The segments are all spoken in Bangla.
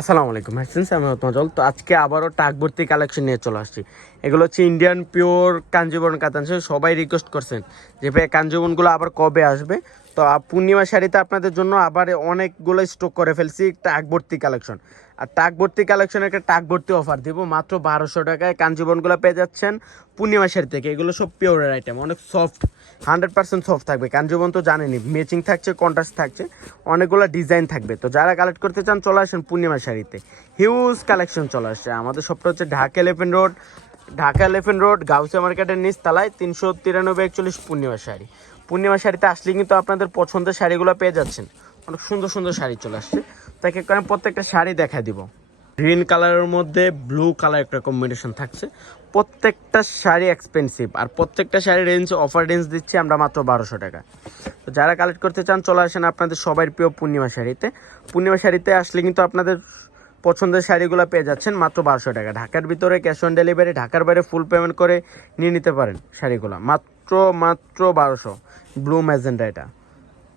আসসালামু আলাইকুম হাসিন আমি মজল। তো আজকে আবারও টাক ভর্তি কালেকশন নিয়ে চলে আসছি। এগুলো হচ্ছে ইন্ডিয়ান পিওর কাঞ্জিবরম কাতান। সবাই রিকোয়েস্ট করছেন যে ভাই কাঞ্জিবরমগুলো আবার কবে আসবে। তো পূর্ণিমা শাড়িতে আপনাদের জন্য আবার অনেকগুলো স্টক করে ফেলছি টাক ভর্তি কালেকশন। আর টাক ভর্তি কালেকশনে একটা টাক ভর্তি অফার দিব, মাত্র 1200 টাকায় কাঞ্জিবরমগুলো পেয়ে যাচ্ছেন পূর্ণিমা শাড়ি থেকে। এগুলো সব পিওরের আইটেম, অনেক সফট, 100% সফট থাকবে। কাঞ্জিবরম তো জানেনি, ম্যাচিং থাকছে, কন্ট্রাস্ট থাকছে, অনেকগুলো ডিজাইন থাকবে। তো যারা কালেক্ট করতে চান চলে আসেন পূর্ণিমা শাড়িতে। হিউজ কালেকশন চলে আসছে। আমাদের সবটা হচ্ছে ঢাকা এলিফেন্ট রোড গাউসিয়া মার্কেটের নিচ তালায় 393-41 পূর্ণিমা শাড়ি। পূর্ণিমা শাড়িতে আসলে কিন্তু আপনাদের পছন্দের শাড়িগুলো পেয়ে যাচ্ছেন। অনেক সুন্দর সুন্দর শাড়ি চলে আসছে। তাকে কারণ প্রত্যেকটা শাড়ি দেখা দিব। গ্রিন কালারের মধ্যে ব্লু কালার একটা কম্বিনেশন থাকছে। প্রত্যেকটা শাড়ি এক্সপেন্সিভ, আর প্রত্যেকটা শাড়ি রেঞ্জ অফার রেঞ্জ দিচ্ছি আমরা মাত্র 1200 টাকা। তো যারা কালেক্ট করতে চান চলে আসেন আপনাদের সবার প্রিয় পূর্ণিমা শাড়িতে। পূর্ণিমা শাড়িতে আসলে কিন্তু আপনাদের পছন্দের শাড়িগুলো পেয়ে যাচ্ছেন মাত্র 1200 টাকা। ঢাকার ভিতরে ক্যাশ অন ডেলিভারি, ঢাকার বাইরে ফুল পেমেন্ট করে নিয়ে নিতে পারেন শাড়িগুলো মাত্র 1200। ব্লু ম্যাজেন্ডা, এটা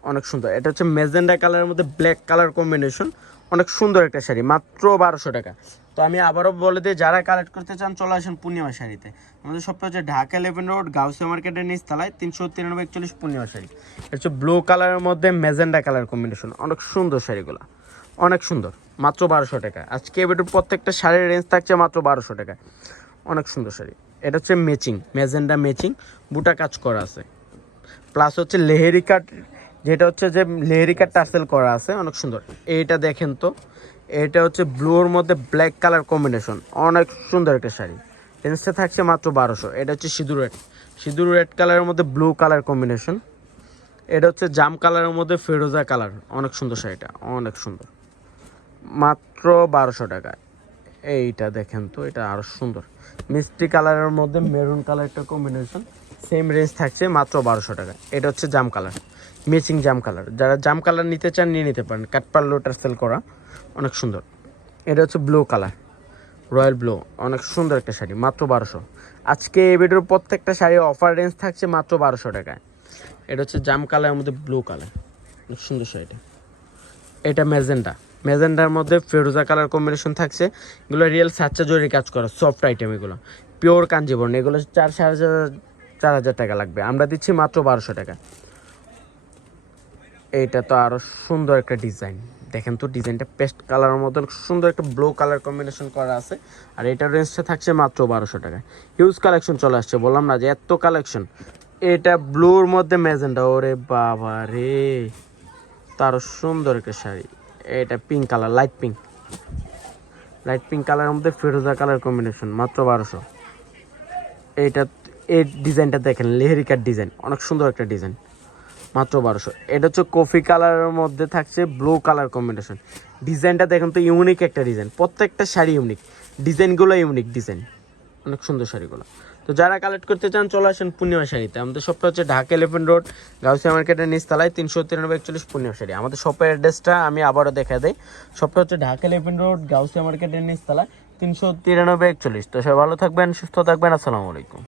অনেক সুন্দর। এটা হচ্ছে ম্যাজেন্ডা কালারের মধ্যে ব্ল্যাক কালার কম্বিনেশন, অনেক সুন্দর একটা শাড়ি, মাত্র 1200 টাকা। তো আমি আবারও বলে দিই, যারা কালেক্ট করতে চান চলে আসেন পূর্ণিমা শাড়িতে। আমাদের সবটা হচ্ছে ঢাকা এলিফেন্ট রোড গাউসিয়া মার্কেটের নিচ তলায় 393-41 পূর্ণিমা শাড়ি। এটা হচ্ছে ব্লু কালারের মধ্যে ম্যাজেন্ডা কালার কম্বিনেশন, অনেক সুন্দর শাড়িগুলো, অনেক সুন্দর, মাত্র 1200 টাকা। আজকে এবার প্রত্যেকটা শাড়ির রেঞ্জ থাকছে মাত্র 1200 টাকা। অনেক সুন্দর শাড়ি। এটা হচ্ছে ম্যাচিং, ম্যাজেন্ডা ম্যাচিং, বুটা কাজ করা আছে, প্লাস হচ্ছে লেহেরি কাট, যেটা হচ্ছে যে লেহেরি কাট টার্সেল করা আছে, অনেক সুন্দর। এইটা দেখেন তো, এটা হচ্ছে ব্লুর মধ্যে ব্ল্যাক কালার কম্বিনেশন, অনেক সুন্দর একটা শাড়ি। রেঞ্জটা থাকছে মাত্র 1200। এটা হচ্ছে সিঁদুর রেড কালারের মধ্যে ব্লু কালার কম্বিনেশন। এটা হচ্ছে জাম কালারের মধ্যে ফেরোজা কালার, অনেক সুন্দর শাড়িটা, অনেক সুন্দর, মাত্র 1200 টাকায়। এইটা দেখেন তো, এটা আরও সুন্দর, মিষ্টি কালারের মধ্যে মেরুন কালার একটা কম্বিনেশন, সেম রেঞ্জ থাকছে মাত্র 1200 টাকা। এটা হচ্ছে জাম কালার, ম্যাচিং জাম কালার। যারা জাম কালার নিতে চান নিয়ে নিতে পারেন, কাঠপাল্লো টার্সেল করা, অনেক সুন্দর। এটা হচ্ছে ব্লু কালার, রয়্যাল ব্লু, অনেক সুন্দর একটা শাড়ি, মাত্র 1200। আজকে এই ভিডিওর প্রত্যেকটা শাড়ি অফার রেঞ্জ থাকছে মাত্র 1200 টাকায়। এটা হচ্ছে জাম কালারের মধ্যে ব্লু কালার, অনেক সুন্দর শাড়িটা। এটা ম্যাজেন্ডার মধ্যে ফেরোজা কালার কম্বিনেশন থাকছে। এগুলো রিয়েল সাচ্চা জরি কাজ করা সফট আইটেম, এগুলো পিওর কাঞ্জিবরম। এগুলো 4,500 টাকা লাগবে, আমরা দিচ্ছি মাত্র 1200 টাকা। এইটা তো আরও সুন্দর একটা ডিজাইন, দেখেন তো ডিজাইনটা পেস্ট কালারের মতন সুন্দর একটা ব্লু কালার কম্বিনেশন করা আছে। আর এটার রেঞ্জটা থাকছে মাত্র 1200 টাকা। হিউজ কালেকশন চলে আসছে, বললাম না যে এত কালেকশন। এটা ব্লুর মধ্যে ম্যাজেন্ডা, ওরে বাবা রে, তারও সুন্দর একটা শাড়ি। এটা পিঙ্ক কালার, লাইট পিঙ্ক কালারের মধ্যে ফিরোজা কালার কম্বিনেশন, মাত্র 1200। এইটা, এই ডিজাইনটা দেখেন, লেহেরিকার ডিজাইন, অনেক সুন্দর একটা ডিজাইন, মাত্র 1200। এটা হচ্ছে কফি কালারের মধ্যে থাকছে ব্লু কালার কম্বিনেশন। ডিজাইনটা দেখেন তো, ইউনিক একটা ডিজাইন, প্রত্যেকটা শাড়ি ইউনিক, ডিজাইনগুলো ইউনিক ডিজাইন, অনেক সুন্দর শাড়িগুলো। তো যারা কালেক্ট করতে চান চলে আসেন পূর্ণিমা শাড়িতে। আমাদের শপটা হচ্ছে ঢাকা এলিফেন্ট রোড গাউসিয়া মার্কেটের নিচতলায় 393-41 পূর্ণিমা শাড়ি। আমাদের শপের অ্যাড্রেসটা আমি আবারও দেখা দেই। শপটা হচ্ছে ঢাকা এলিফেন্ট রোড গাউসিয়া মার্কেটের নিচতলায় 393-41। তো সবাই ভালো থাকবেন, সুস্থ থাকবেন, আসসালামু আলাইকুম।